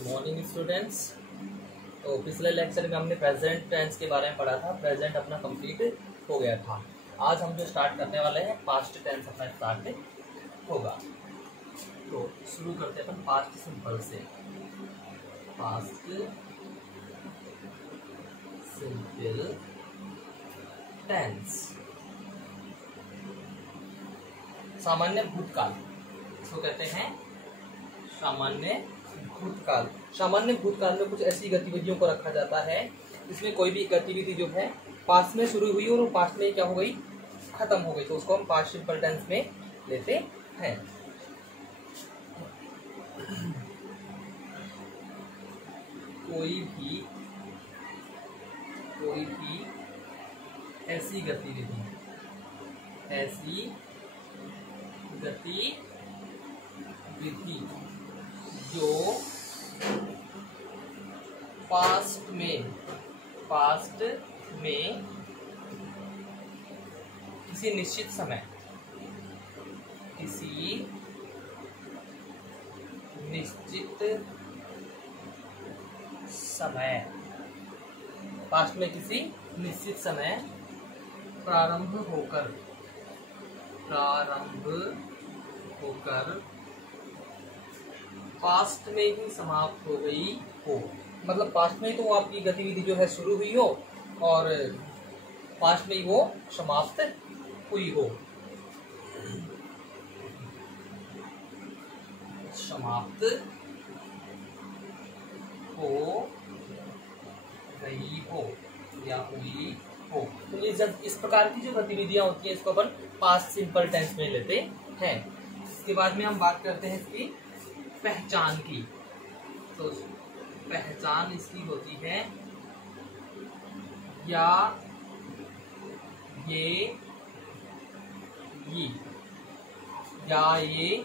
Good morning students. तो पिछले lecture में हमने प्रेजेंट टेंस के बारे में पढ़ा था। प्रेजेंट अपना कंप्लीट हो गया था। आज हम जो स्टार्ट करने वाले हैं पास्ट टेंस अपना स्टार्ट होगा। तो शुरू करते हैं अपन पास्ट सिंपल से। पास्ट सिंपल टेंस, सामान्य भूतकाल इसको कहते हैं। सामान्य भूतकाल। सामान्य भूतकाल में कुछ ऐसी गतिविधियों को रखा जाता है इसमें कोई भी गतिविधि जो है पास्ट में शुरू हुई और वो पास्ट में क्या हो गई, खत्म हो गई, तो उसको हम पास्ट सिंपल टेंस में लेते हैं। कोई भी ऐसी गतिविधि जो पास्ट में किसी निश्चित समय पास्ट में किसी निश्चित समय प्रारंभ होकर पास्ट में ही समाप्त हो गई हो। मतलब पास्ट में ही तो वो आपकी गतिविधि जो है शुरू हुई हो और पास्ट में ही वो समाप्त हुई हो। समाप्त हो गई हो या हुई हो। तो ये जब इस प्रकार की जो गतिविधियां होती हैं इसको अपन पास्ट सिंपल टेंस में लेते हैं। इसके बाद में हम बात करते हैं इसकी पहचान की। तो पहचान इसकी होती है या ये आ ए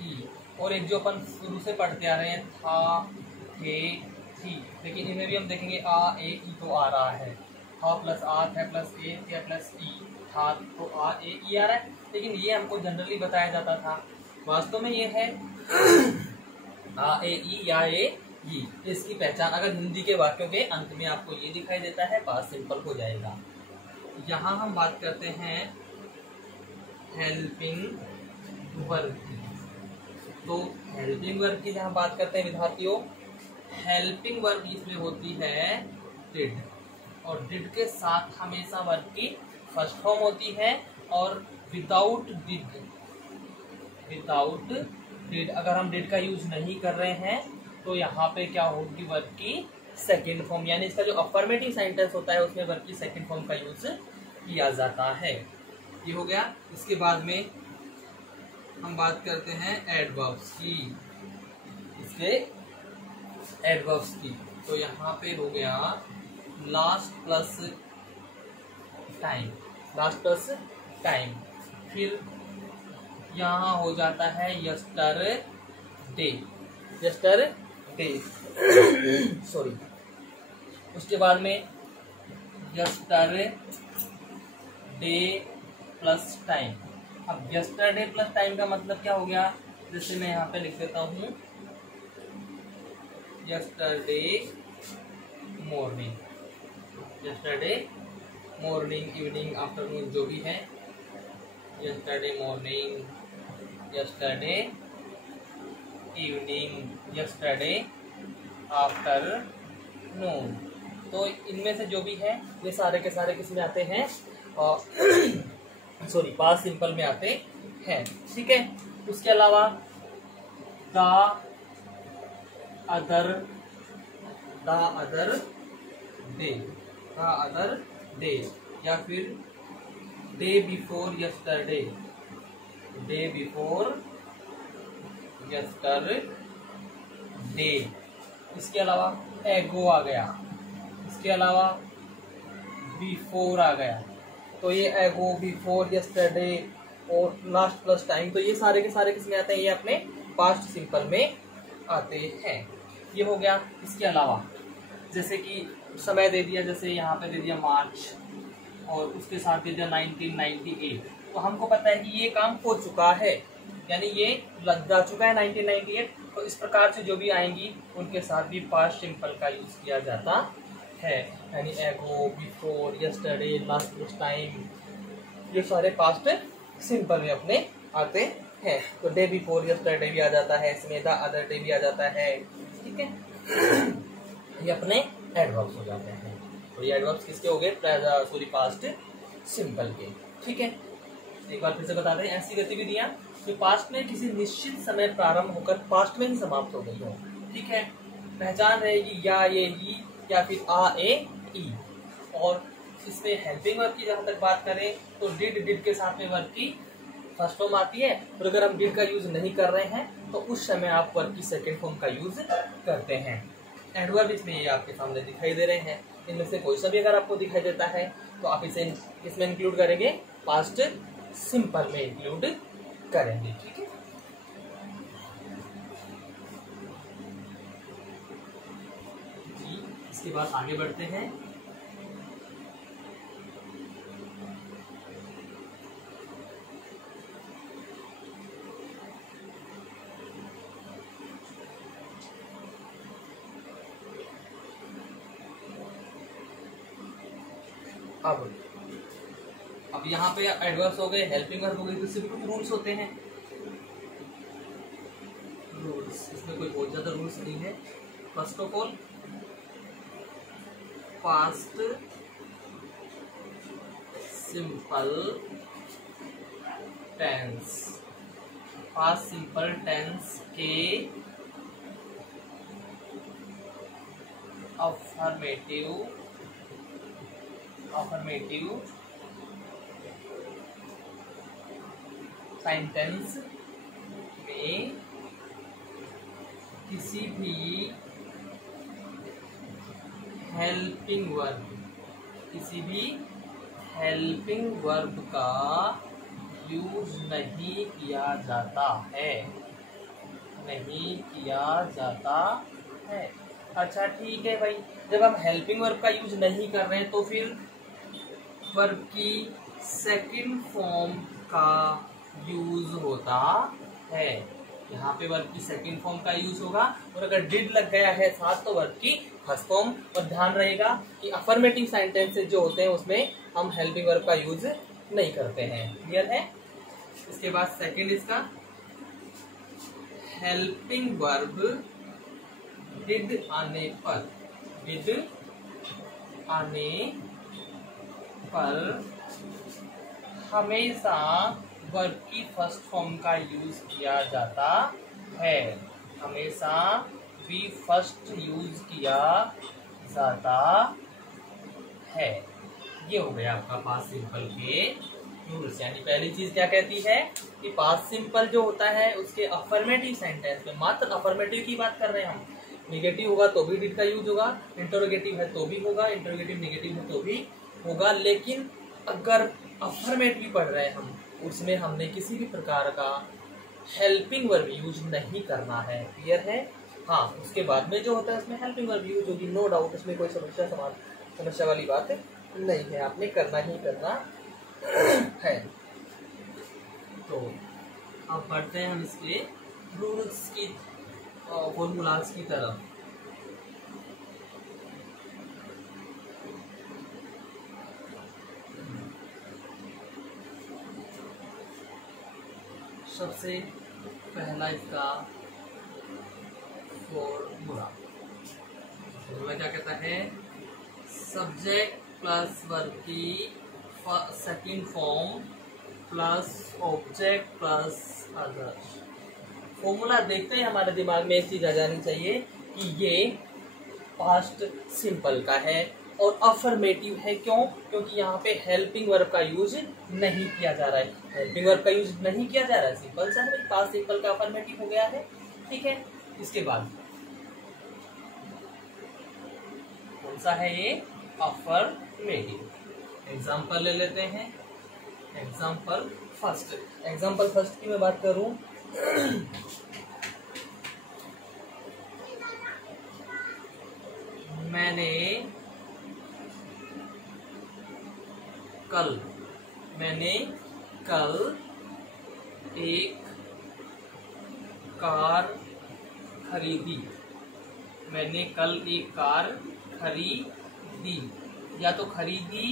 ई। और एक जो अपन शुरू से पढ़ते आ रहे हैं था थे थी, लेकिन इनमें भी हम देखेंगे आ ए ई तो आ रहा है। था प्लस आ, थे प्लस ए, थे प्लस ई, था तो आ ए ई आ रहा है, लेकिन ये हमको जनरली बताया जाता था। वास्तव में ये है आ ए ई या ए ई। इसकी पहचान अगर हिंदी के वाक्यों के अंत में आपको ये दिखाई देता है पास्ट सिंपल हो जाएगा। यहाँ हम बात करते हैं हेल्पिंग वर्ब की। तो हेल्पिंग वर्ब की जहाँ बात करते हैं विद्यार्थियों, हेल्पिंग वर्ब इसमें होती है डिड, और डिड के साथ हमेशा वर्ब की फर्स्ट फॉर्म होती है। और विदाउट डिड अगर हम डिड का यूज नहीं कर रहे हैं तो यहाँ पे क्या होगी, वर्ब की सेकेंड फॉर्म, यानी इसका जो अफर्मेटिव सेंटेंस होता है उसमें वर्ब की सेकेंड फॉर्म का यूज किया जाता है। ये हो गया। इसके बाद में हम बात करते हैं एडवर्ब्स की। इसके एडवर्ब्स की तो यहाँ पे हो गया लास्ट प्लस टाइम। फिर यहाँ हो जाता है यस्टरडे सॉरी। उसके बाद में यस्टरडे प्लस टाइम। अब यस्टरडे प्लस टाइम का मतलब क्या हो गया, जैसे मैं यहाँ पे लिख देता हूँ यस्टरडे मॉर्निंग इवनिंग आफ्टरनून जो भी है, yesterday morning, yesterday evening, yesterday afternoon. तो इनमें से जो भी है ये सारे के सारे किस में आते हैं, सॉरी पास्ट सिंपल में आते हैं। ठीक है। उसके अलावा द अदर डे या फिर डे बिफोर यस्टरडे इसके अलावा एगो आ गया, इसके अलावा बिफोर आ गया। तो ये एगो, बिफोर, यस्टरडे और लास्ट प्लस टाइम, तो ये सारे के सारे किसमें आते हैं, ये अपने पास्ट सिंपल में आते हैं। ये हो गया। इसके अलावा जैसे कि समय दे दिया, जैसे यहाँ पे दे दिया मार्च और उसके साथ दे दिया 1998, तो हमको पता है कि ये काम हो चुका है। यानी ये लग जा चुका है 1998। तो इस प्रकार से जो भी आएंगी उनके साथ भी पास्ट सिंपल का यूज किया जाता है, यानी एगो, बिफोर, यस्टरडे, लास्ट टाइम, ये सारे पास्ट सिंपल में अपने आते हैं। तो डे बिफोर यस्टरडे भी आ जाता है इसमें, द अदर डे भी आ जाता है, ठीक है। ये अपने एडवर्ब्स हो जाते हैं। तो ये एडवर्ब्स किसके हो गए? सॉरी पास्ट सिंपल के, ठीक है। एक बार फिर से बता दें, ऐसी गतिविधियां जो पास्ट में किसी निश्चित समय प्रारंभ होकर पास्ट में ही समाप्त हो गई हो, ठीक है। पहचान रहेगी या, ये, ही, या फिर आ, ए, ई। और इसमें हेल्पिंग वर्ब की जहां तक बात करें तो डिड के साथ में वर्ब की फर्स्ट फॉर्म आती है, और अगर हम डिड का यूज नहीं कर रहे हैं तो उस समय आप वर्ब की सेकेंड फॉर्म का यूज करते हैं। एडवर्ब इसमें ये आपके सामने दिखाई दे रहे हैं, इनमें से कोई सा भी अगर आपको दिखाई देता है तो आप इसे इसमें इंक्लूड करेंगे, पास्ट सिंपल में इंक्लूड करेंगे, ठीक है। जी, इसके बाद आगे बढ़ते हैं। अब यहाँ पे एडवर्ब्स हो गए, हेल्पिंग वर्ब हो गई, तो इससे भी कुछ रूल्स होते हैं। रूल्स, इसमें कोई बहुत ज्यादा रूल्स नहीं है। First of all, past simple tense, past simple tense के अफर्मेटिव सेंटेंस में किसी भी हेल्पिंग वर्ब का यूज नहीं किया जाता है। अच्छा ठीक है भाई, जब हम हेल्पिंग वर्ब का यूज नहीं कर रहे हैं तो फिर वर्ब की सेकंड फॉर्म का यूज होता है। यहाँ पे वर्ब की सेकंड फॉर्म का यूज होगा, और अगर डिड लग गया है साथ तो वर्ब की फर्स्ट फॉर्म। और ध्यान रहेगा कि अफर्मेटिव सेंटेंसेस जो होते हैं उसमें हम हेल्पिंग वर्ब का यूज नहीं करते हैं। क्लियर है? इसके बाद सेकंड इसका, हेल्पिंग वर्ब डिड आने पर हमेशा वर्ब की फर्स्ट फॉर्म का यूज किया जाता है। हमेशा भी फर्स्ट यूज किया जाता है। ये हो गया आपका पास्ट सिंपल के रूल्स। यानी पहली चीज क्या कहती है कि पास्ट सिंपल जो होता है उसके अफर्मेटिव सेंटेंस में, मात्र अफर्मेटिव की बात कर रहे हैं हम, निगेटिव होगा तो भी डिड का यूज होगा, इंटरोगेटिव है तो भी होगा, इंटरोगेटिव नेगेटिव है तो भी होगा। लेकिन अगर अफर्मेटिव पढ़ रहे हैं हम, उसमें हमने किसी भी प्रकार का हेल्पिंग वर्ब यूज नहीं करना है। क्लियर है? हाँ, उसके बाद में जो होता है उसमें हेल्पिंग वर्ब यूज होगी, नो डाउट, उसमें कोई समस्या वाली बात नहीं है, आपने करना ही करना है। तो अब बढ़ते हैं हम इसके रूल्स की, फॉर्मूलाज की तरफ। सबसे पहला इसका फॉर्मूला क्या कहता है? सब्जेक्ट प्लस वर्ब की second form plus object plus other. Formula देखते हैं, हमारे दिमाग में एक चीज आ जानी चाहिए कि ये पास्ट सिंपल का है और अफर्मेटिव है। क्यों? क्योंकि यहाँ पे हेल्पिंग वर्ब का यूज नहीं किया जा रहा है। हेल्पिंग वर्ब का यूज नहीं किया जा रहा है, सिंपल सा है, पास्ट सिंपल का अफर्मेटिव हो गया है। ठीक है, इसके बाद कौन सा है ये? अफर्मेटिव। एग्जाम्पल ले लेते हैं। एग्जाम्पल फर्स्ट की मैं बात करूं, मैंने कल एक कार खरीदी, मैंने कल एक कार खरीदी, या तो खरीदी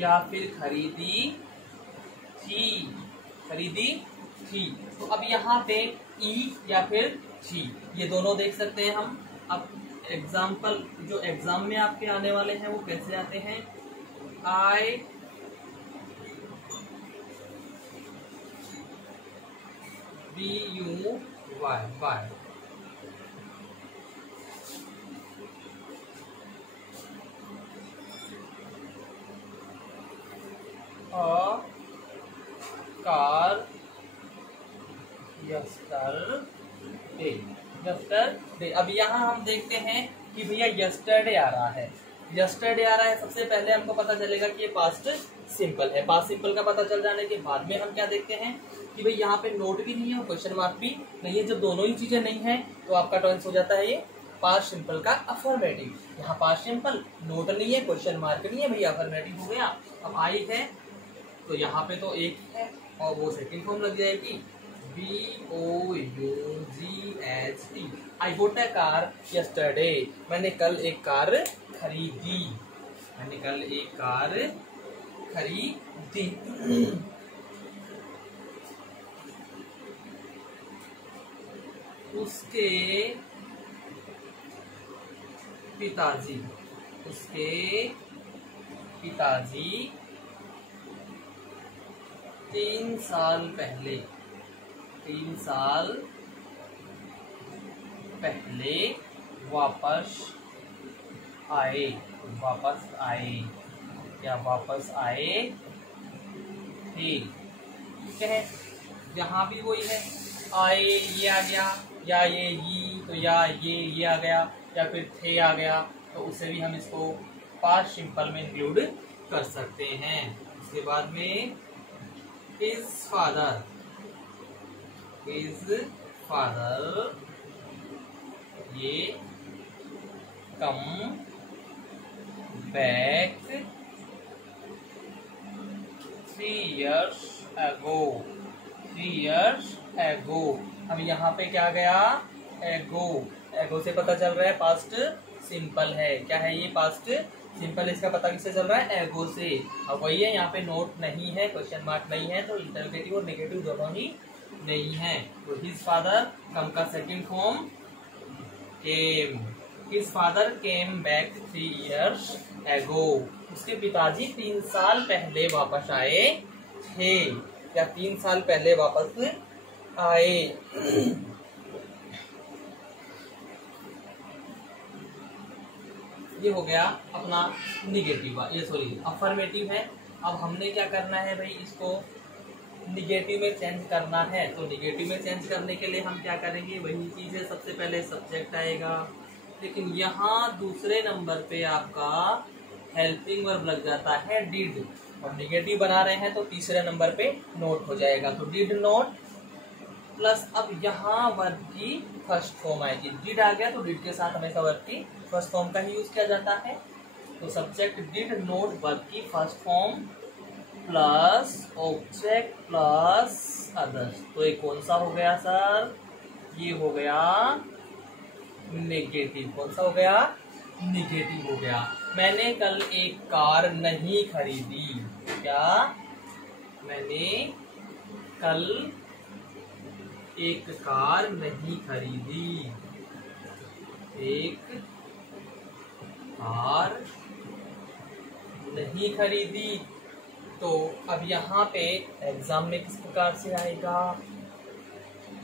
या फिर खरीदी थी, खरीदी थी। तो अब यहाँ पे ई या फिर थी, ये दोनों देख सकते हैं हम। अब एग्जाम्पल जो एग्जाम में आपके आने वाले हैं वो कैसे आते हैं, I B U Y, buy, car yesterday, yesterday. अब यहाँ हम देखते हैं कि भैया यस्टरडे आ रहा है, यस्टरडे आ रहा है। सबसे पहले हमको पता चलेगा कि ये पास्ट सिंपल है। पास्ट सिंपल का पता चल जाने के बाद में हम क्या देखते हैं कि भाई यहाँ पे नोट भी नहीं है और क्वेश्चन मार्क भी नहीं है। जब दोनों ही चीजें नहीं है तो आपका टेंस हो जाता है ये पास्ट सिंपल का अफर्मेटिव। यहाँ पास्ट सिंपल, नोट नहीं है, क्वेश्चन मार्क नहीं है, भैया अफर्मेटिव हो गया। अब आई है तो यहाँ पे तो एक है और वो सेकंड फॉर्म लग जाएगी, BOUGHT। I bought a car yesterday, मैंने कल एक कार खरीदी, मैंने कल एक कार खरीदी। उसके पिताजी, उसके पिताजी 3 साल पहले, 3 साल पहले वापस आए, वापस आए या वापस आए थे। ठीक है, यहाँ भी वही है, आए ये आ गया, या ये तो या ये आ गया, या फिर थे आ गया, तो उससे भी हम इसको पास्ट सिंपल में इंक्लूड कर सकते हैं। उसके बाद में his father, his father ये come back 3 years ago, 3 years ago। अब यहाँ पे क्या गया, एगो, एगो से पता चल रहा है पास्ट सिंपल है। क्या है ये, पास्ट सिंपल। इसका पता किससे चल रहा है, एगो से। अब वही है, यहाँ पे नोट नहीं है, क्वेश्चन मार्क नहीं है, तो इंटरगेटिव और नेगेटिव दोनों ही नहीं है। तो हिज फादर कम का second form came, his father came back 3 years ago। उसके पिताजी 3 साल पहले वापस आए थे, या 3 साल पहले वापस आए। ये हो गया अपना निगेटिव, ये सॉरी अफर्मेटिव है। अब हमने क्या करना है भाई, इसको निगेटिव में चेंज करना है। तो निगेटिव में चेंज करने के लिए हम क्या करेंगे, वही चीज है, सबसे पहले सब्जेक्ट आएगा, लेकिन यहाँ दूसरे नंबर पे आपका हेल्पिंग वर्ब लग जाता है डिड, और निगेटिव बना रहे हैं तो तीसरे नंबर पे नोट हो जाएगा। तो डिड नोट प्लस अब यहाँ वर्ब की फर्स्ट फॉर्म आएगी, डिड आ गया तो डिड के साथ हमेशा वर्ब की फर्स्ट फॉर्म का ही यूज किया जाता है। तो सब्जेक्ट डिड नोट वर्ब की first form plus object plus others. तो ये कौन सा हो गया सर, ये हो गया नेगेटिव। कौन सा हो गया, नेगेटिव हो गया। मैंने कल एक कार नहीं खरीदी, क्या, मैंने कल एक कार नहीं खरीदी, एक कार नहीं खरीदी। तो अब यहाँ पे एग्जाम में किस प्रकार से आएगा,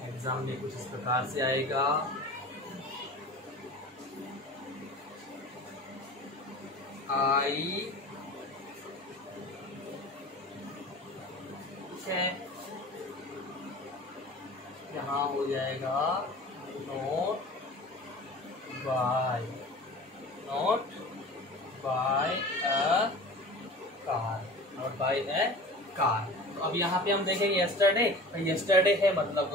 एग्जाम में कुछ इस प्रकार से आएगा, आई, ठीक है, यहाँ हो जाएगा not buy, not buy a car, not buy a car. तो अब यहाँ पे हम देखेंगे यस्टरडे, यस्टरडे है मतलब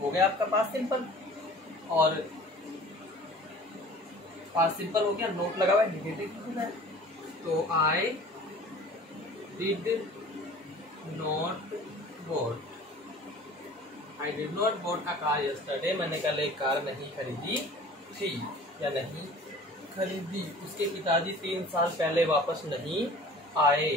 हो गया आपका पास्ट सिंपल, और पास्ट सिंपल हो गया, नोट लगा हुआ है, नेगेटिव है। तो I did not what, I did not bought a car yesterday, मैंने कल एक कार नहीं खरीदी थी या नहीं खरीदी। उसके पिताजी 3 साल पहले वापस नहीं आए।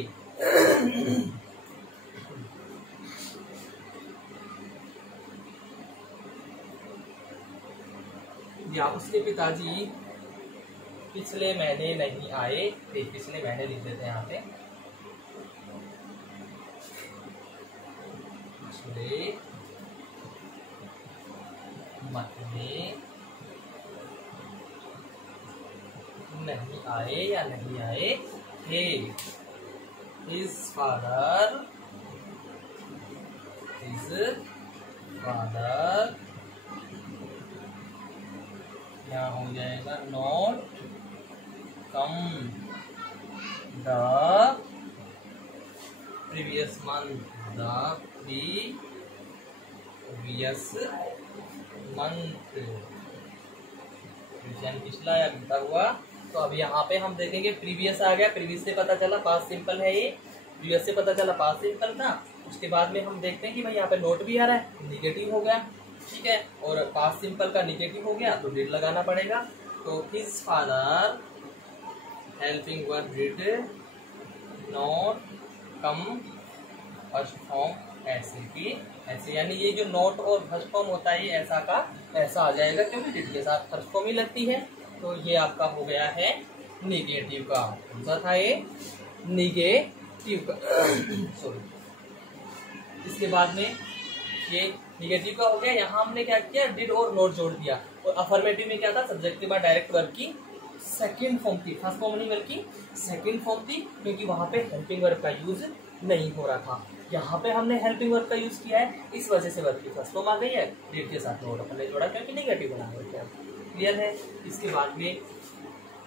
या उसके पिताजी पिछले महीने नहीं आए थे। पिछले महीने लिख देते हैं यहाँ पे, पिछले महीने नहीं आए या नहीं आए थे। His father यहाँ हो जाएगा not come the previous month, the previous month, पिछला या बीता हुआ। तो अब यहाँ पे हम देखेंगे प्रीवियस आ गया, प्रीवियस से पता चला पास्ट सिंपल है ये, प्रीवियस से पता चला पास्ट सिंपल था। उसके बाद में हम देखते हैं कि भाई यहाँ पे नोट भी आ रहा है, निगेटिव हो गया, ठीक है, और पास्ट सिंपल का निगेटिव हो गया तो डिड लगाना पड़ेगा। तो his father helping verb did not come first form ऐसे की ऐसे, यानी ये जो नॉट और फर्स्ट फॉर्म होता है ये ऐसा का ऐसा आ जाएगा क्योंकि डिड के साथ फर्स्ट फॉर्म ही लगती है। तो ये आपका हो गया है निगेटिव का, कौन सा था ये, निगेटिव का सॉरी। इसके बाद में ये निगेटिव का हो गया। यहाँ हमने क्या किया, डिड और नॉट जोड़ दिया। और अफर्मेटिव में क्या था, सब्जेक्ट के बाद डायरेक्ट वर्ब की सेकंड फॉर्म थी, फर्स्ट फॉर्म नहीं बल्कि सेकंड फॉर्म थी, क्योंकि वहां पे हेल्पिंग वर्ब का यूज नहीं हो रहा था। यहाँ पे हमने हेल्पिंग वर्ब का यूज किया है, इस वजह से वर्ब की फर्स्ट फॉर्म आ गई है, डिड के साथ नॉट अपने जोड़ा क्योंकि निगेटिव बना हुआ है। क्लियर है। इसके बाद में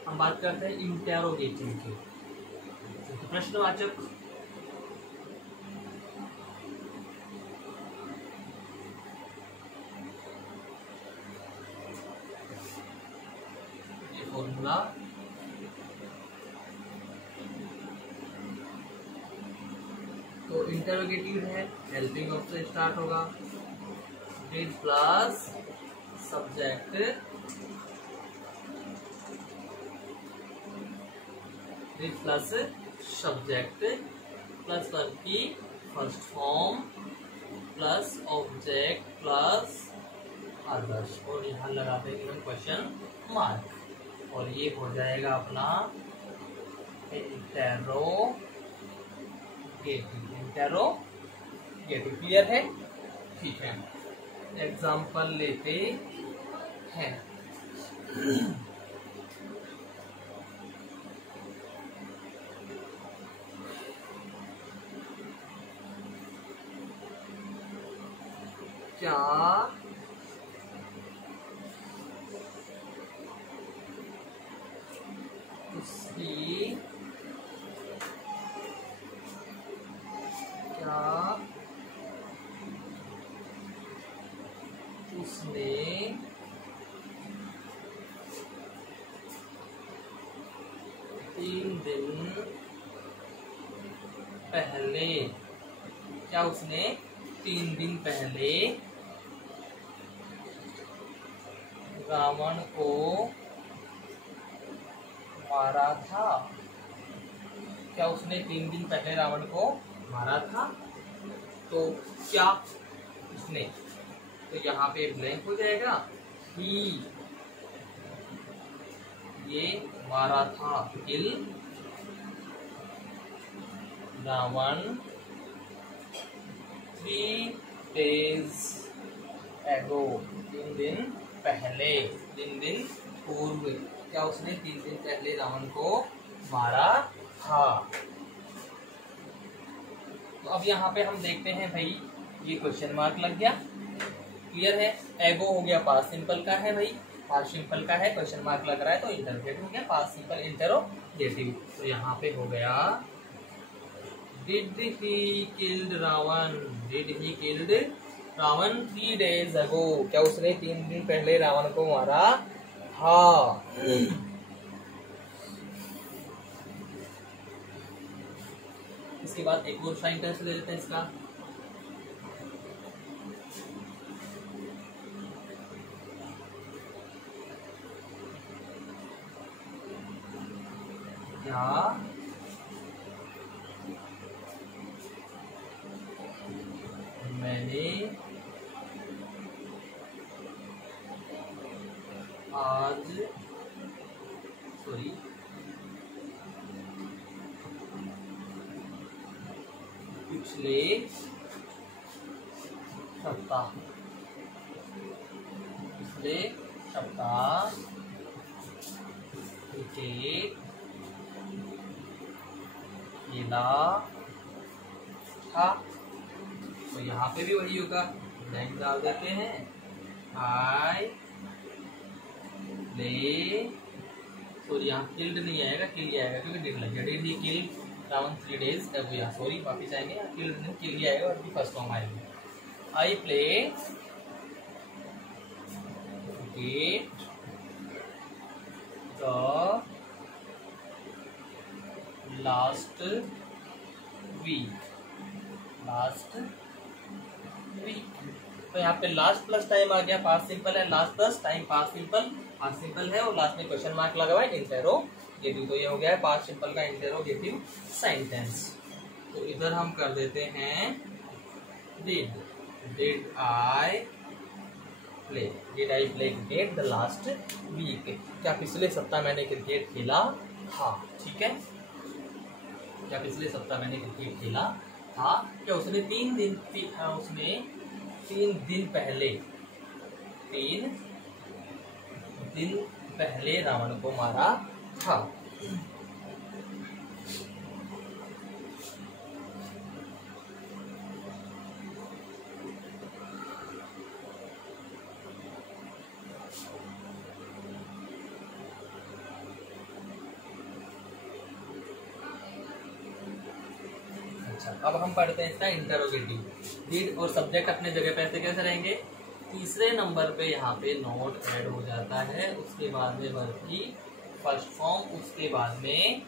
हम बात करते हैं इंटेरोगेटिव की, प्रश्नवाचक। ये फॉर्मूला तो इंटेरोगेटिव है, हेल्पिंग वर्ब से स्टार्ट होगा, did plus subject plus subject plus verb की first form plus object plus others, और यहाँ लगा देंगे हम क्वेश्चन मार्क, और ये हो जाएगा अपना इंटेरोगेटिव। क्लियर है, ठीक है। एग्जाम्पल लेते हैं। क्या उसकी उसने 3 दिन पहले, क्या उसने 3 दिन पहले रावण को मारा था? क्या उसने 3 दिन पहले रावण को मारा था? तो क्या उसने, तो यहाँ पे ब्लैंक हो जाएगा, ही ये मारा था, किल रावण 3 days ago, 3 दिन पहले, 3 दिन पूर्व, क्या उसने 3 दिन पहले रावण को मारा था। तो अब यहाँ पे हम देखते हैं भाई, ये क्वेश्चन मार्क लग गया, क्लियर है। एगो हो गया पास्ट सिंपल का है भाई, पास्ट सिंपल का है, क्वेश्चन मार्क लग रहा है तो इंटरोगेटिव हो गया, पास्ट सिंपल इंटरोगेटिव। तो यहाँ पे हो गया did he killed Ravana, did he killed Ravana 3 days ago, क्या उसने 3 दिन पहले रावण को मारा था? इसके बाद एक और सेंटेंस ले लेते हैं इसका। क्या मैंने आज पिछले सप्ताह क्रिकेट खेला था। तो यहाँ पे भी वही होगा, ब्लैंक डाल देते हैं। आई प्ले, तो यहाँ किल्ड नहीं आएगा, किल आएगा क्योंकि डिड लग गया। Did he kill round 3 days ago, sorry वापिस आएंगे, किल्ड नहीं किल ही आएगा और फर्स्ट फॉर्म आएगी। I play cricket the last week. तो यहाँ पे लास्ट प्लस टाइम आ गया, पास्ट सिंपल है, last plus time past simple है और लास्ट में क्वेश्चन मार्क लगा हुआ है इंटेरोगेटिव। तो ये हो गया है पास्ट सिंपल का इंटेरोगेटिव सेंटेंस। तो इधर हम कर देते हैं did I play cricket the last week. क्या पिछले सप्ताह मैंने क्रिकेट खेला था। ठीक है, क्या पिछले सप्ताह मैंने क्रिकेट खेला था। क्या उसने 3 दिन पहले रावण को मारा था। अब हम पढ़ते हैं इसका इंटरोगेटिव। डिड और सब्जेक्ट अपने जगह पे ऐसे कैसे रहेंगे। तीसरे नंबर पे यहाँ पे नोट ऐड हो जाता है, उसके बाद में वर्ब की फर्स्ट फॉर्म, उसके बाद में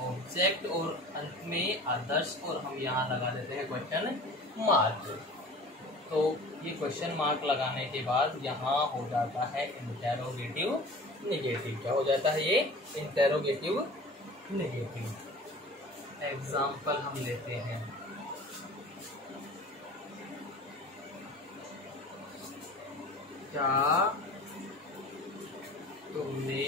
ऑब्जेक्ट और अंत में आदर्श, और हम यहाँ लगा देते हैं क्वेश्चन मार्क। तो ये क्वेश्चन मार्क लगाने के बाद यहाँ हो जाता है इंटरोगेटिव नेगेटिव। क्या हो जाता है ये इंटरोगेटिव नेगेटिव। एग्जाम्पल हम लेते हैं। क्या तुमने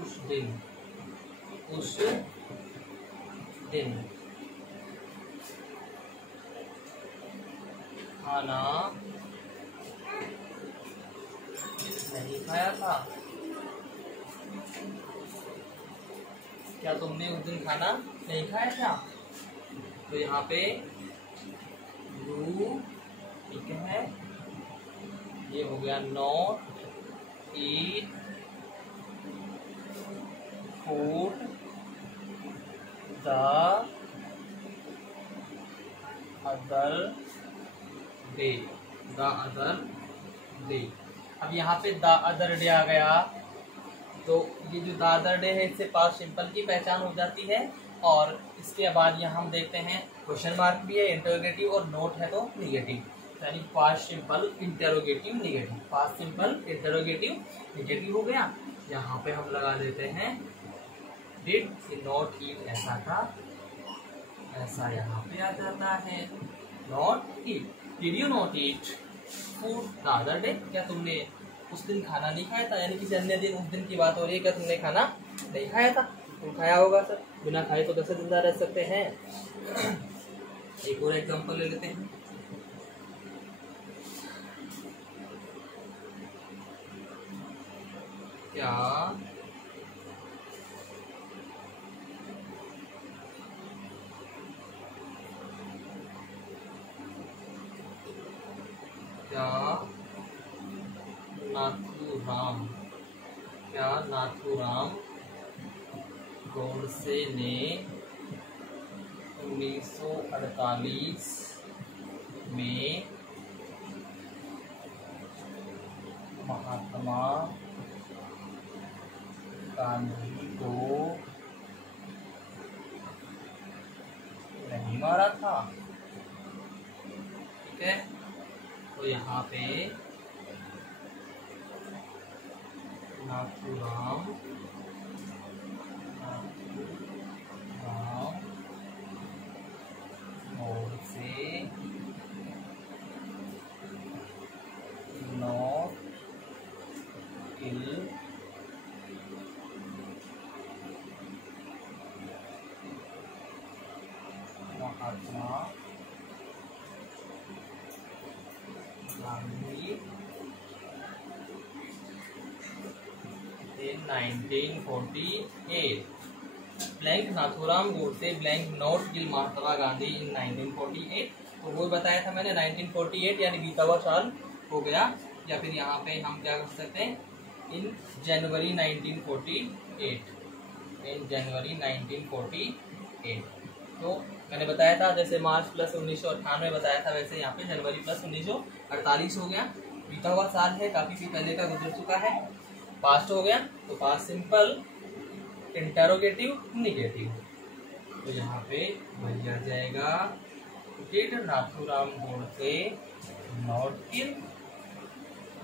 उस दिन खाना नहीं खाया था। क्या तुमने उस दिन खाना नहीं खाया था। तो यहाँ पे यू, ठीक है, ये हो गया not eat food the other day. अब यहाँ पे द अदर डे आ गया, तो ये जो द अदर डे है इससे पास्ट सिंपल की पहचान हो जाती है। और इसके बाद यहाँ हम देखते हैं क्वेश्चन मार्क भी है, इंटरोगेटिव और नोट है तो निगेटिव, यानी past simple interrogative negative. Past simple interrogative negative हो गया। यहाँ पे हम लगा देते हैं डिड नॉट ईट, ऐसा था ऐसा यहाँ पे आ जाता है not eat. Did you not eat food the other day. क्या तुमने उस दिन खाना नहीं खाया था, यानी किसी अन्य दिन, उस दिन की बात हो रही है। क्या तुमने खाना नहीं खाया था। तुम खाया होगा सर, बिना खाए तो कैसे जिंदा रह सकते हैं। एक और एग्जांपल ले लेते हैं। क्या नाथूराम गोडसे ने 1948 में महात्मा गांधी को मारा था। ठीक है, तो यहाँ पे Nathuram Godse not kill Mahatma Gandhi in 1948। Blank Nathuram Godse blank not kill Mahatma Gandhi in 1948। तो वो बताया था मैंने 1948 यानी बीता हुआ साल हो गया, या फिर यहाँ पे हम क्या कर सकते हैं इन जनवरी 1948, इन जनवरी 1948। तो मैंने बताया था जैसे मार्च प्लस 1998 बताया था, वैसे यहाँ पे जनवरी प्लस 1948 हो गया। बीता हुआ साल है, काफी पहले का गुजर चुका है, पास्ट हो गया। तो पास्ट सिंपल, इंटरोगेटिव, निगेटिव। तो यहाँ पे वही आ जाएगा did Nathuram Godse not kill,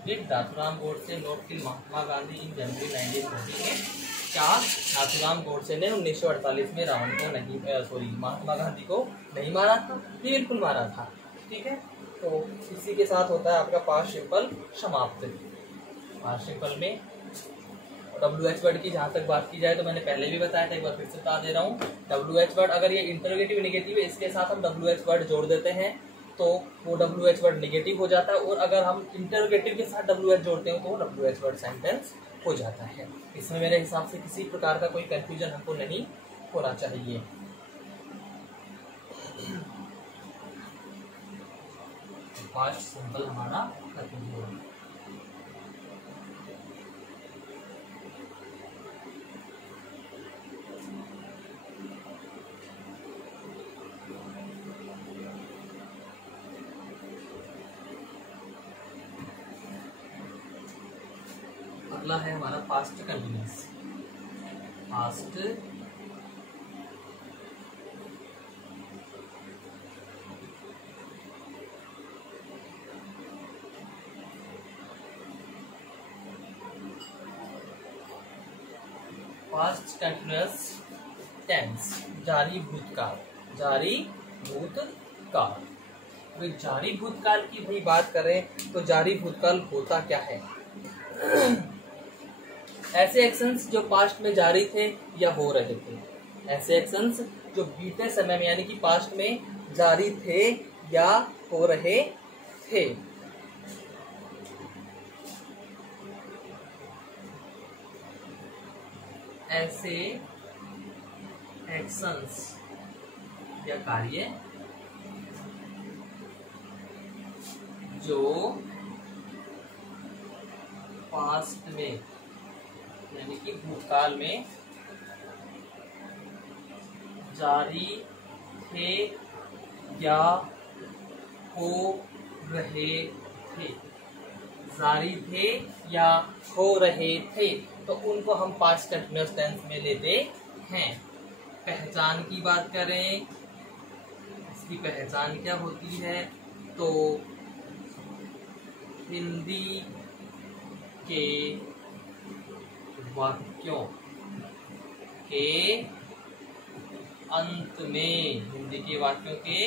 did Nathuram Godse not kill Mahatma Gandhi in January 1948। क्या नाथूराम गोडसे ने 1948 में रावण को नहीं, सॉरी महात्मा गांधी को नहीं मारा था? ये बिल्कुल मारा था। ठीक है, तो इसी के साथ होता है आपका पास्ट सिंपल समाप्त। पास्ट सिंपल में WH वर्ड की जहाँ तक बात की जाए तो मैंने पहले भी बताया था, एक बार फिर से बता दे रहा हूँ। WH वर्ड अगर ये इंटरोगेटिव निगेटिव है, इसके साथ हम WH वर्ड जोड़ देते हैं तो वो WH वर्ड निगेटिव हो जाता है, और अगर हम इंटरोगेटिव के साथ WH जोड़ते हैं तो वो WH वर्ड सेंटेंस हो जाता है। इसमें मेरे हिसाब से किसी प्रकार का कोई कंफ्यूजन हमको नहीं होना चाहिए। पास्ट सिंपल हमारा खत्म हुआ। अगला है हमारा past continuous. Past past continuous tense, जारी भूतकाल, जारी भूतकाल। तो जारी भूतकाल की भाई बात करें तो जारी भूतकाल होता क्या है? ऐसे एक्शंस जो पास्ट में जारी थे या हो रहे थे, ऐसे एक्शंस जो बीते समय में यानी कि पास्ट में जारी थे या हो रहे थे। ऐसे एक्शंस या कार्य जो पास्ट में यानी कि भूतकाल में जारी थे या हो रहे थे, जारी थे या हो रहे थे, तो उनको हम पास्ट कंटिन्यूअस टेंस में लेते हैं। पहचान की बात करें, इसकी पहचान क्या होती है? तो हिंदी के वाक्यों के अंत में, हिंदी के वाक्यों के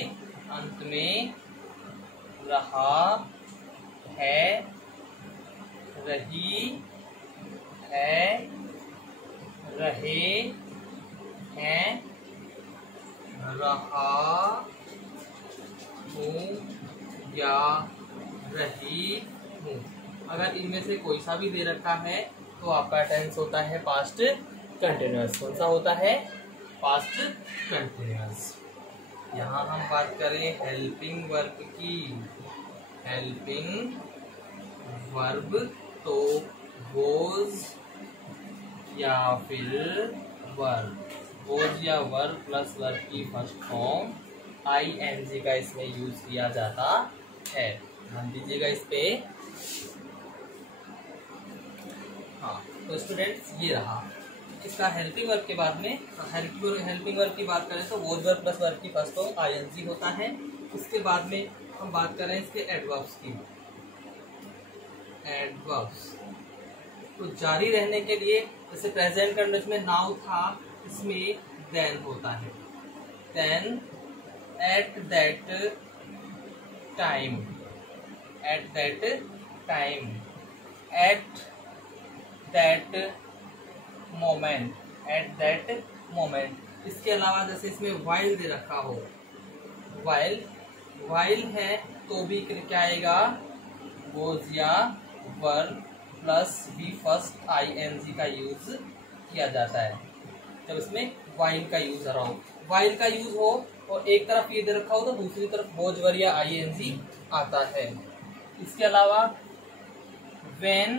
अंत में रहा है, रही है, रहे हैं, रहा हूँ या रही हूँ। अगर इनमें से कोई सा भी दे रखा है तो आपका टेंस होता है पास्ट कंटिन्यूअस। कौन सा होता है? Past continuous. यहाँ हम बात करें हेल्पिंग वर्ब की, हेल्पिंग वर्ब तो वोज या फिर वर्ब, वोज या वर्ब प्लस वर्ब की फर्स्ट फॉर्म ING का इसमें यूज किया जाता है। ध्यान दीजिएगा इस पे। हाँ, तो स्टूडेंट्स ये रहा इसका हेल्पिंग वर्ब के बाद में हेल्पिंग वर्ब की बात करें तो वॉज वर्ब प्लस वर्ब की फर्स्ट फॉर्म आईएनजी होता है। उसके बाद में हम बात करें इसके एडवर्ब्स की। एडवर्ब्स तो जारी रहने के लिए जैसे प्रेजेंट कंडीशन में नाउ था, इसमें देन होता है। Then at that time, at that time, at that moment, at that moment. इसके अलावा जैसे इसमें वाइल दे रखा हो, वाइल, वाइल है तो भी क्या आएगा, वॉज या were plus B first ING का यूज किया जाता है जब इसमें वाइल का यूज हो रहा हो। वाइल का यूज हो और एक तरफ ये दे रखा हो तो दूसरी तरफ वॉज वर या आईएनजी आता है। इसके अलावा व्हेन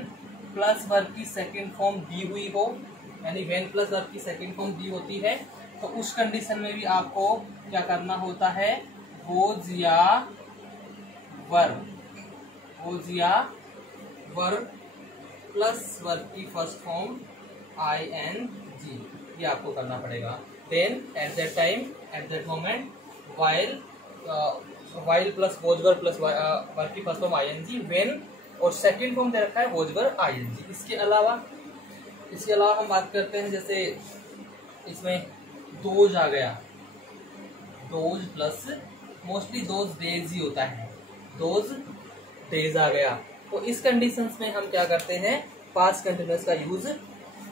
प्लस वर्ब की सेकंड फॉर्म दी हुई हो, यानी व्हेन प्लस वर्ब की सेकंड फॉर्म दी होती है तो उस कंडीशन में भी आपको क्या करना होता है, वॉज या वर्ब, वॉज या वर्ब प्लस वर्ब की फर्स्ट फॉर्म आईएनजी, ये आपको करना पड़ेगा। Then at that time, at that moment, while, while plus was verb plus verb की फर्स्ट फॉर्म आईएनजी, व्हेन और सेकंड फॉर्म दे रखा है वॉज वर्ब आईएनजी। इसके अलावा हम बात करते हैं जैसे इसमें दोज आ गया, those plus mostly those days ही होता है, दोज डेज आ गया तो इस कंडीशंस में हम क्या करते हैं, पास्ट कंटिन्यूअस का यूज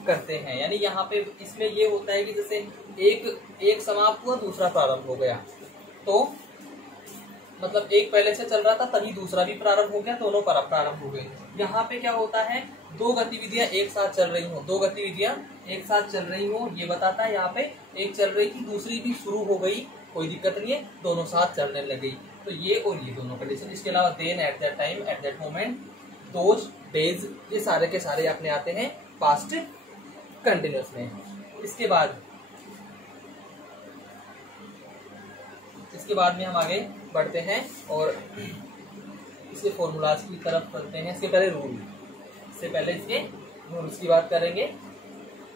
करते हैं। यानी यहाँ पे इसमें ये होता है कि जैसे एक समाप्त हुआ दूसरा प्रारंभ हो गया, तो मतलब एक पहले से चल रहा था तभी दूसरा भी प्रारंभ हो गया, दोनों प्रारंभ हो गए। यहाँ पे क्या होता है, दो गतिविधियां एक साथ चल रही हो, दो गतिविधियां एक साथ चल रही हो, ये बताता है। यहाँ पे एक चल रही थी दूसरी भी शुरू हो गई, कोई दिक्कत नहीं है, दोनों साथ चलने लगी, तो ये और ये दोनों कंडीशन। इसके अलावा then, at that time, at that moment, those days, ये सारे के सारे अपने आते हैं पास्ट कंटिन्यूअस में। इसके बाद में हम आगे बढ़ते हैं और इसके फॉर्मूलाज की तरफ बढ़ते हैं। इसके पहले इसके रूल्स की बात करेंगे।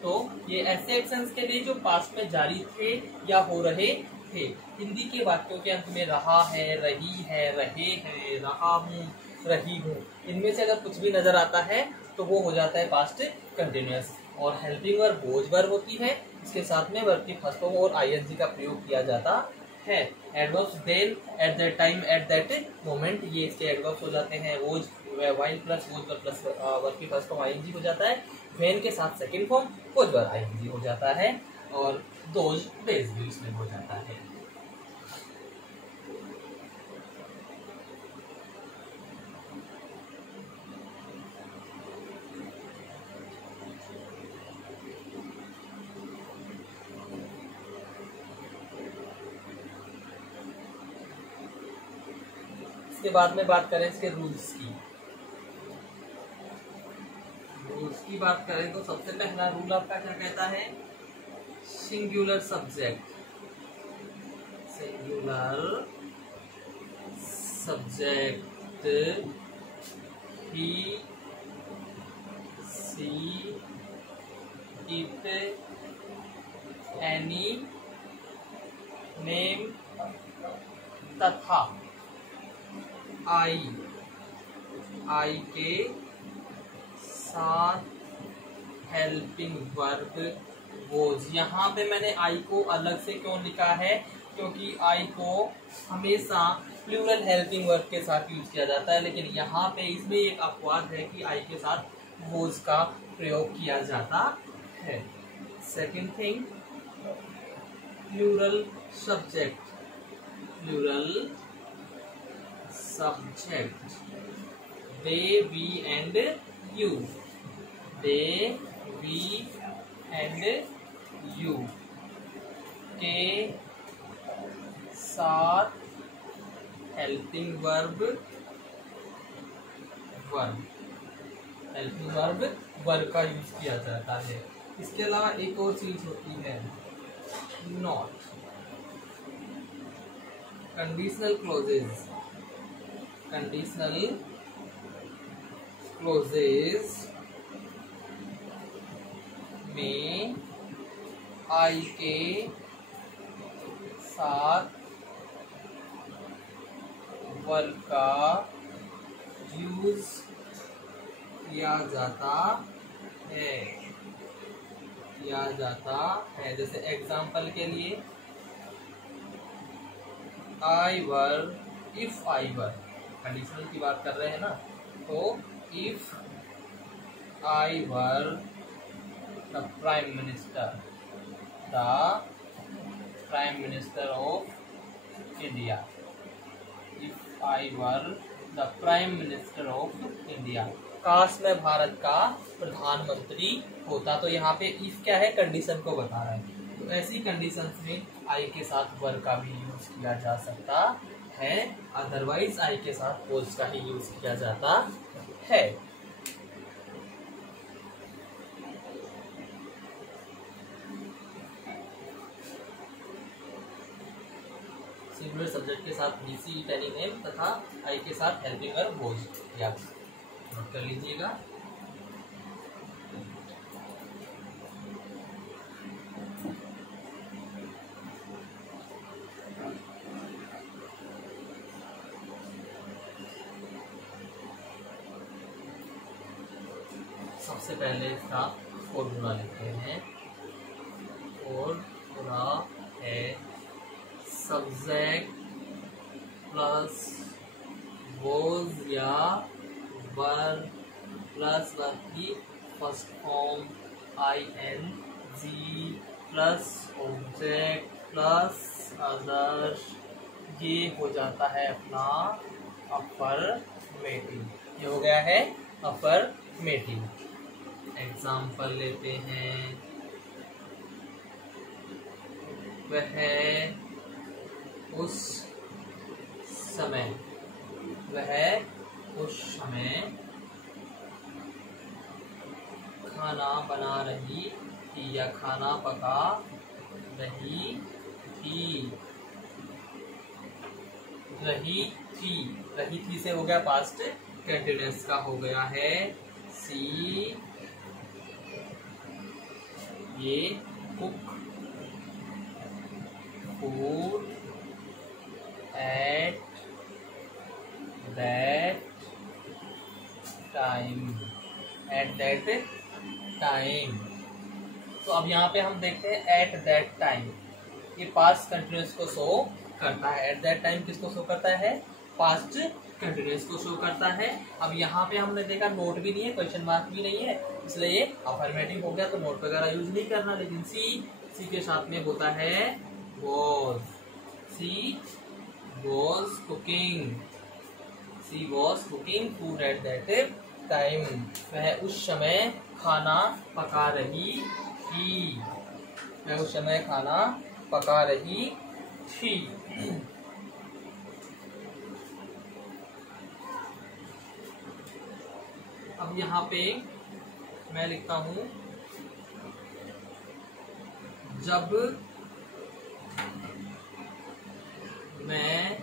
तो ये ऐसे एक्शंस के लिए जो पास्ट में जारी थे या हो रहे थे। हिंदी के वाक्यों के अंत में रहा है, रही है, रहे हैं, रहा हूँ, रही हूँ, इनमें से अगर कुछ भी नजर आता है तो वो हो जाता है पास्ट कंटिन्यूअस। और हेल्पिंग वर्ब वॉज वर्ब होती है, इसके साथ में वर्ब की फर्स्ट फॉर्म और आईएनजी का प्रयोग किया जाता है। Adverbs then, at that time, at that moment, ये इसके एडवर्ब्स हो जाते हैं। Was, while plus was verb plus verb की फर्स्ट फॉर्म आईएनजी हो जाता है। व्हेन के साथ second form was verb ING हो जाता है और दोज डेज भी इसमें हो जाता है। इसके बाद में बात करें इसके रूल्स की बात करें तो सबसे पहला रूल आपका क्या कहता है, singular subject, singular subject, he, she, it, any, name तथा आई के साथ हेल्पिंग वर्ब वॉज। यहाँ पे मैंने आई को अलग से क्यों लिखा है, क्योंकि आई को हमेशा प्लूरल हेल्पिंग वर्ब के साथ यूज किया जाता है, लेकिन यहाँ पे इसमें एक अपवाद है कि आई के साथ वॉज का प्रयोग किया जाता है। Second thing, plural subject, plural subject, they, we and you, they, we and you के साथ हेल्पिंग वर्ब वर्ब का यूज किया जाता है। इसके अलावा एक और चीज होती है, not, conditional clauses, conditional clauses में आई के साथ वर्ब का यूज किया जाता है। जैसे एग्जाम्पल के लिए आई वर, इफ आई वर, कंडीशनल की बात कर रहे हैं ना, तो if I were the prime minister of India, if I were the prime minister of India, काश मैं भारत का प्रधानमंत्री होता। तो यहाँ पे इफ क्या है, कंडीशन को बता रहा है। तो ऐसी कंडीशंस में आई के साथ वर का भी यूज किया जा सकता है, अदरवाइज आई के साथ वॉज का ही यूज किया जाता है। सिंगुलर सब्जेक्ट के साथ बीसी इट एनी नेम तथा आई के साथ हेल्पिंग वर्ब वॉज, या नोट कर लीजिएगा। सबसे पहले इसका फॉर्मूला लिखते हैं। फॉर्मूला है सब्जेक्ट प्लस वॉज या वर्ब प्लस वर्ब की first form ING plus object plus other, ये हो जाता है अपना अफर्मेटिव। ये हो गया है अफर्मेटिव। एग्जाम्पल लेते हैं, वह उस समय खाना बना रही थी या खाना पका रही थी से हो गया पास्ट कंटिन्यूअस का, हो गया है सी, ये cook food at that time. तो अब यहाँ पे हम देखते हैं एट दैट टाइम, ये पास्ट कंटिन्यूअस को शो करता है। एट दैट टाइम किसको शो करता है, पास्ट कंटिन्यूअस को शो करता है। अब यहाँ पे हमने देखा नोट भी नहीं है, क्वेश्चन मार्क भी नहीं है, इसलिए ये अफर्मेटिव हो गया, तो नोट वगैरह यूज नहीं करना। लेकिन सी के साथ में होता है was, she was cooking food at that time, वह उस समय खाना पका रही थी, अब यहाँ पे मैं लिखता हूं, जब मैं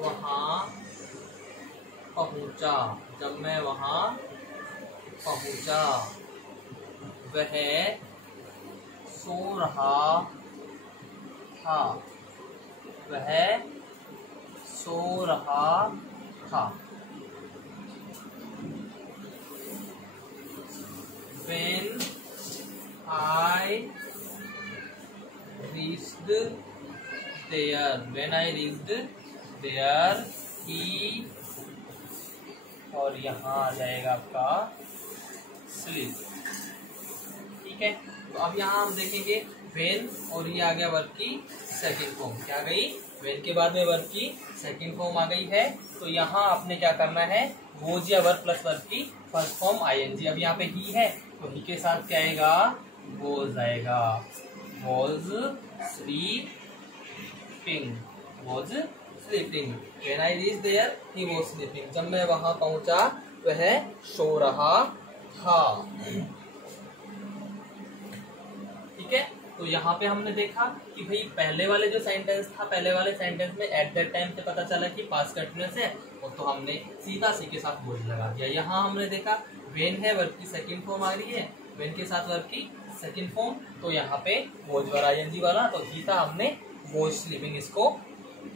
वहां पहुंचा, वह सो रहा था, When I reached there, he, और यहाँ आ जाएगा आपका स्लीप। ठीक है, तो अब यहाँ हम देखेंगे वेन, और ये आ गया वर्ब की सेकंड फॉर्म, क्या गई, वेन के बाद में वर्ब की सेकंड फॉर्म आ गई है। तो यहाँ आपने क्या करना है, वोज या वर्ब प्लस वर्ब की फर्स्ट फॉर्म ING। अब यहाँ पे ही है तो ही के साथ क्या आएगा, वोज आएगा, was sleeping, When I reached there, he was sleeping। जब मैं वहां पहुंचा वह सो रहा था। ठीक है, तो यहाँ पे हमने देखा कि भाई पहले वाले जो सेंटेंस था, पहले वाले सेंटेंस में एट दैट टाइम से पता चला कि पास्ट कंटिन्यूअस है, और तो हमने सीधा सी के साथ वॉज लगा दिया। यहाँ हमने देखा वेन है, वर्ब की सेकंड फॉर्म आ रही है, वेन के साथ वर्ब की सेकंड फॉर्म, तो यहाँ पे वॉज वर आईएनजी वाला, तो ही था, हमने वॉज स्लीपिंग इसको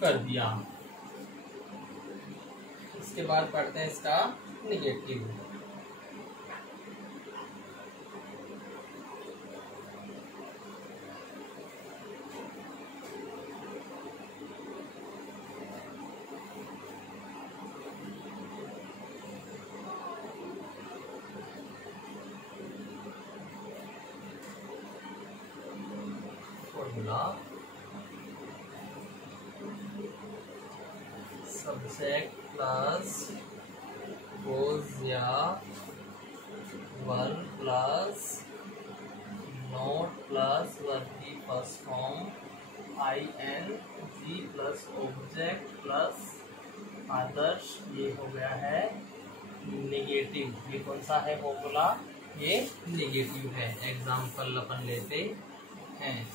कर दिया। इसके बाद पढ़ते हैं इसका निगेटिव। सब्जेक्ट प्लस was या verb plus not plus verb की first form ING plus object plus others, ये हो गया है नेगेटिव। ये कौन सा है फॉर्मूला? ये नेगेटिव है। एग्जाम्पल अपन लेते हैं।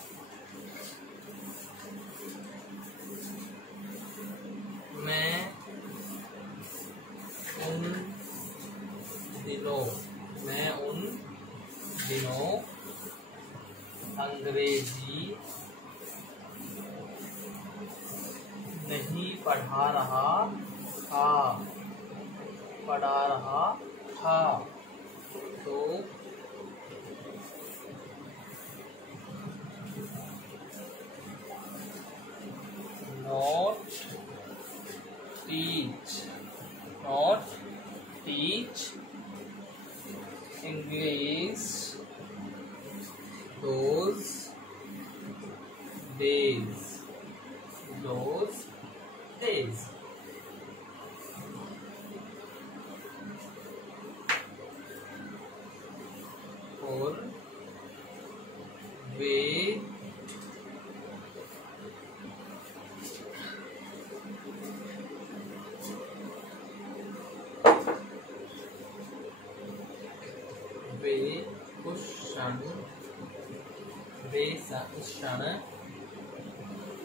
मैं उन दिनों अंग्रेजी नहीं पढ़ा रहा था, तो not teach English those days। और वे उस क्षण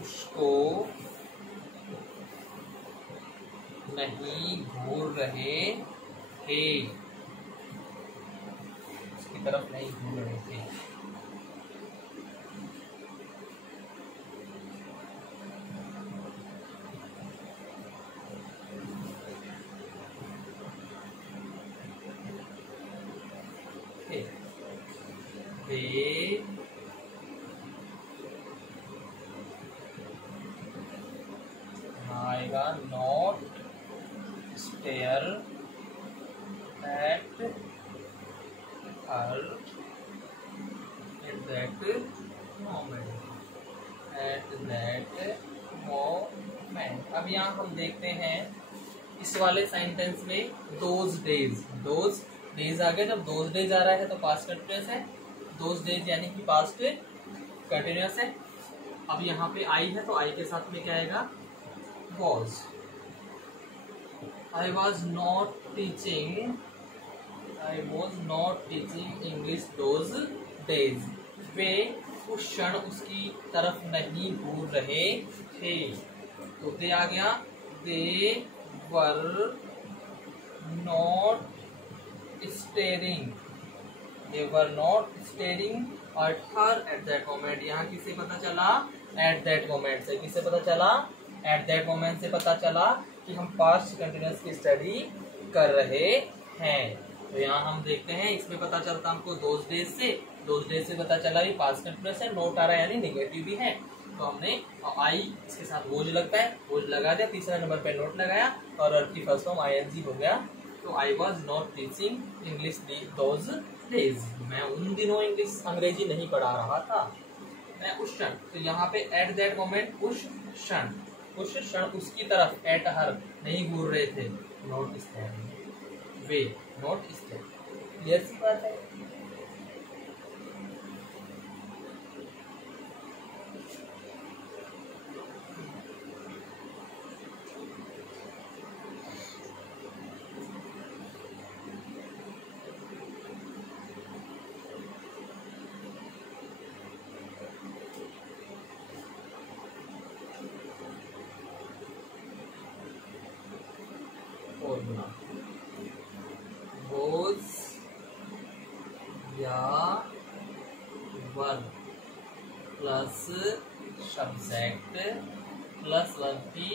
उसको नहीं घूर रहे थे, उसकी तरफ नहीं घूर रहे थे। आएगा not stare at her at that moment. अब यहाँ हम देखते हैं इस वाले सेंटेंस में दोज डेज आ गया। जब दोज डेज आ रहा है तो पास्ट कंटिन्यूअस है, दोज डेज यानी कि पास्ट कंटिन्यूअस है। अब यहाँ पे आई है तो आई के साथ में क्या आएगा? was। I was not teaching English those days। वे उस क्षण उसकी तरफ नहीं घूर रहे थे, तो दे आ गया। They were not staring at her at that moment। यहाँ किससे पता चला? At that moment से। किससे पता चला? एट दैट मोमेंट से पता चला कि हम पास्ट कंटिन्यूअस की स्टडी कर रहे हैं। तो यहाँ हम देखते हैं, इसमें पता चलता हमको दोज डेज से पता चला भी पास्ट कंटिन्यूअस है, नोट आ रहा है यानी नेगेटिव भी है। तो हमने आई इसके साथ वोज लगता है, वोज लगा दिया, तीसरा नंबर पे नोट लगाया और वर्ब की फर्स्ट फॉर्म ING हो गया। तो I was not teaching English those days. मैं उन दिनों अंग्रेजी नहीं पढ़ा रहा था, मैं उस क्षण। तो यहाँ पे एट दैट मोमेंट उस क्षण उसकी तरफ एट हर नहीं घूर रहे थे, नॉट स्टेयरिंग, वे नॉट स्टेयरिंग। क्लियर सी बात है। या verb plus subject plus verb की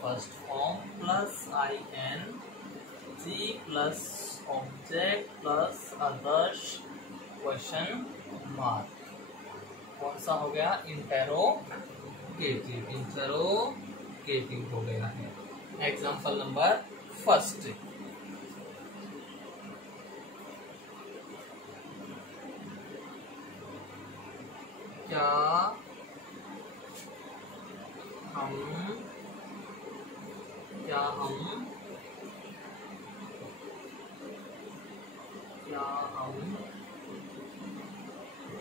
first form plus ING plus object plus others question mark. कौन सा हो गया? इंटरोगेटिव हो गया है। एग्जाम्पल नंबर फर्स्ट, क्या हम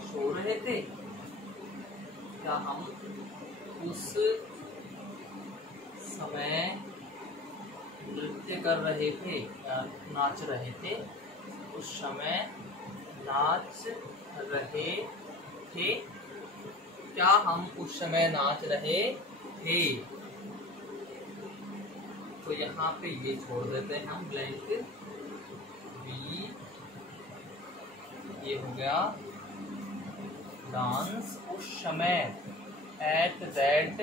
सो रहे थे? क्या हम उस समय नृत्य कर रहे थे या नाच रहे थे? उस समय नाच रहे थे। क्या हम उस समय नाच रहे थे? तो यहाँ पे ये छोड़ देते हैं हम ब्लैंक बी। ये हो गया डांस उस समय, एट दैट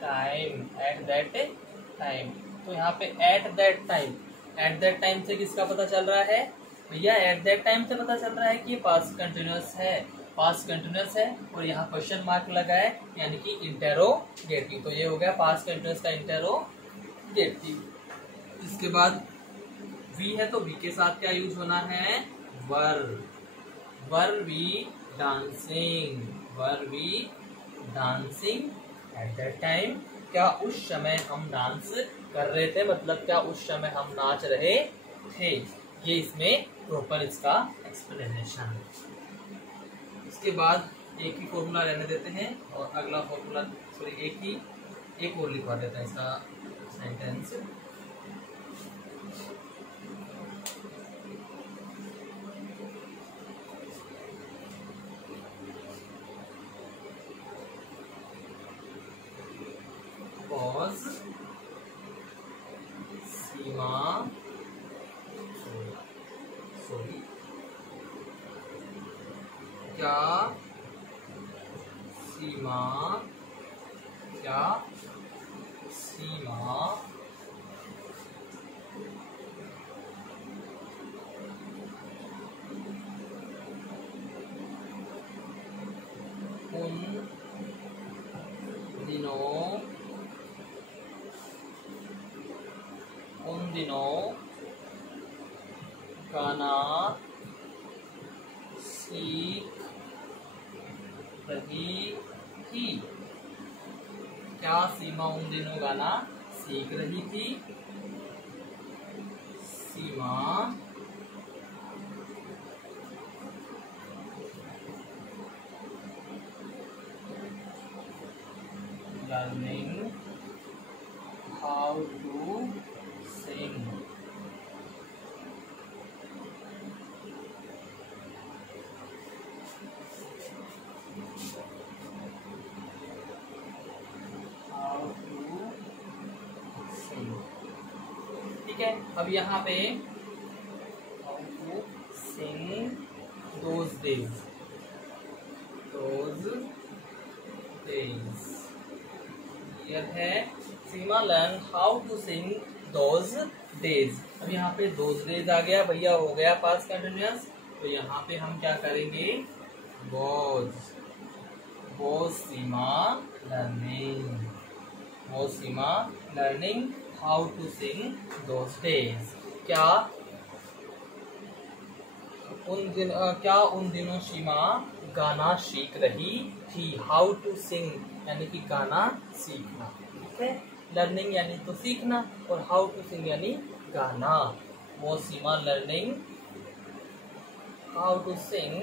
टाइम। तो यहाँ पे एट दैट टाइम से किसका पता चल रहा है भैया? एट दैट टाइम से पता चल रहा है कि पास्ट कंटिन्यूअस है और यहाँ क्वेश्चन मार्क लगा है यानी कि इंटेरोगेटिव। तो ये हो गया पास्ट कंटिन्यूअस का इंटेरोगेटिव। इसके बाद वी है तो वी के साथ क्या यूज होना है? Were we dancing at that time. क्या उस समय हम डांस कर रहे थे, मतलब क्या उस समय हम नाच रहे थे। ये इसमें प्रॉपर इसका एक्सप्लेनेशन। इसके बाद एक ही फॉर्मूला रहने देते हैं और अगला फॉर्मूला एक और लिखवा देते हैं इसका सेंटेंस। सीमा उन दिनों गाना सीख रही थी। क्या सीमा उन दिनों गाना सीख रही थी? Seema learning how to sing. अब यहाँ पे how to sing those days clear है। Seema learn how to sing those days. अब यहाँ पे दोज डेज आ गया भैया, हो गया पास्ट कंटिन्यूअस। तो यहाँ पे हम क्या करेंगे? Was Seema learning how to sing those days. क्या उन दिनों सीमा गाना सीख रही थी। हाउ टू सिंग यानी कि गाना सीखना, ठीक है। लर्निंग यानी तो सीखना और हाउ टू सिंग यानी गाना। वो Seema learning how to sing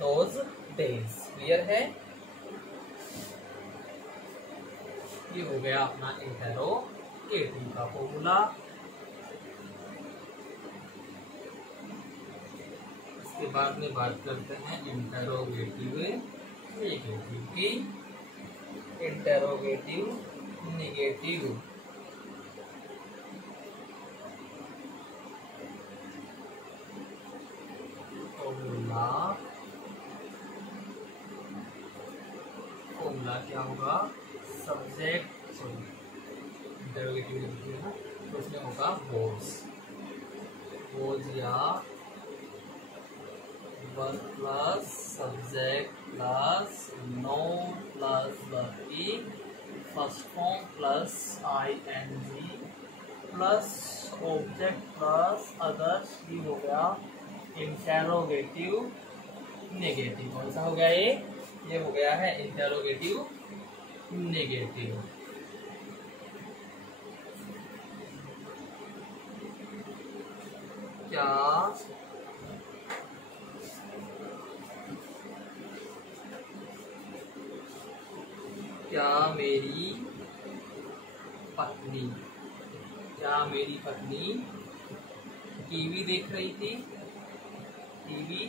those days. Clear है? ये हो गया अपना इंटेरोगेटिव का फॉर्मूला। इसके बाद में बात करते हैं इंटेरोगेटिव नेगेटिव की। इंटेरोगेटिव नेगेटिव क्या होगा, सब्जेक्ट सॉरी इंटरोगेटिव लिखिए ना, तो उसमें होगा वॉज या verb plus subject plus known plus verb की first form plus ING plus object plus others की हो गया इंटेरोगेटिव नेगेटिव। कौन सा हो गया ये हो गया है इंटेरोगेटिव नेगेटिव। क्या मेरी पत्नी टीवी देख रही थी, टीवी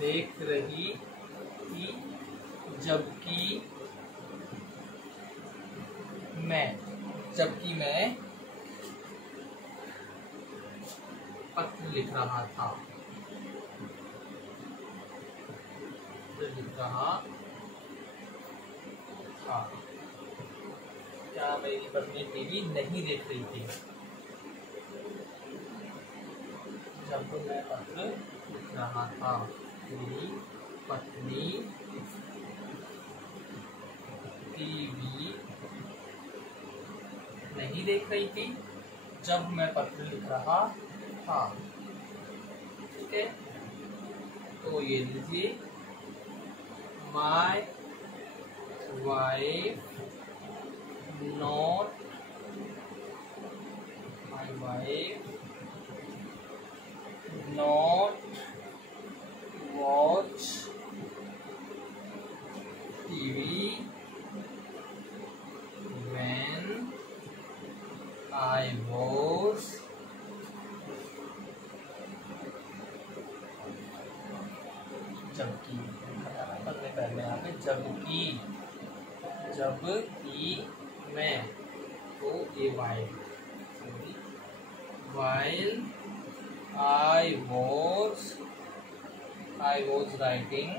देख रही थी जबकि मैं पत्र लिख रहा था, क्या मेरी पत्नी टीवी नहीं देख रही थी जब मैं पत्र लिख रहा था। मेरी पत्नी टीवी नहीं देख रही थी जब मैं पत्र लिख रहा था। ठीक है, तो ये लीजिए, my wife not watch TV when I was जबकि पहले यहाँ पे जबकि मैं, तो ये while I was writing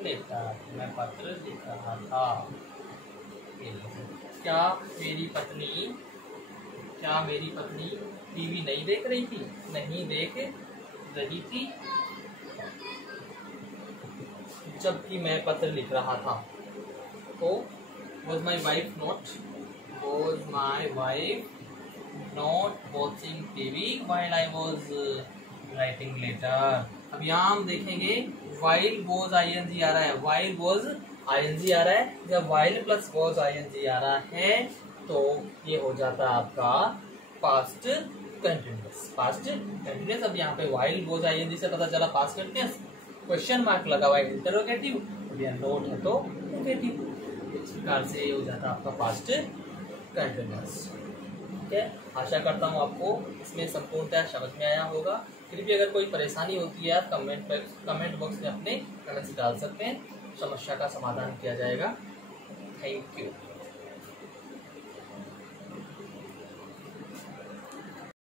letter, मैं पत्र लिख रहा था। क्या मेरी पत्नी टीवी नहीं देख रही थी, जबकि मैं पत्र लिख रहा था। तो was my wife not watching TV while I was writing letter। अब यहाँ हम देखेंगे while was ING आ रहा है, while was ING आ रहा है। जब while प्लस was ING आ रहा है तो ये हो जाता है आपका past continuous। अब यहाँ पे while was ING से पता चला past continuous, क्वेश्चन मार्क लगा हुआ है इंटरोगेटिव, नोट है तो नेगेटिव। इस प्रकार से ये हो जाता है आपका पास्ट कंटिन्यूअस। ठीक है, आशा करता हूँ आपको इसमें संपूर्णतः समझ में आया होगा। फिर भी अगर कोई परेशानी होती है आप कमेंट बॉक्स में अपने कमेंट्स डाल सकते हैं, समस्या का समाधान किया जाएगा। Thank you.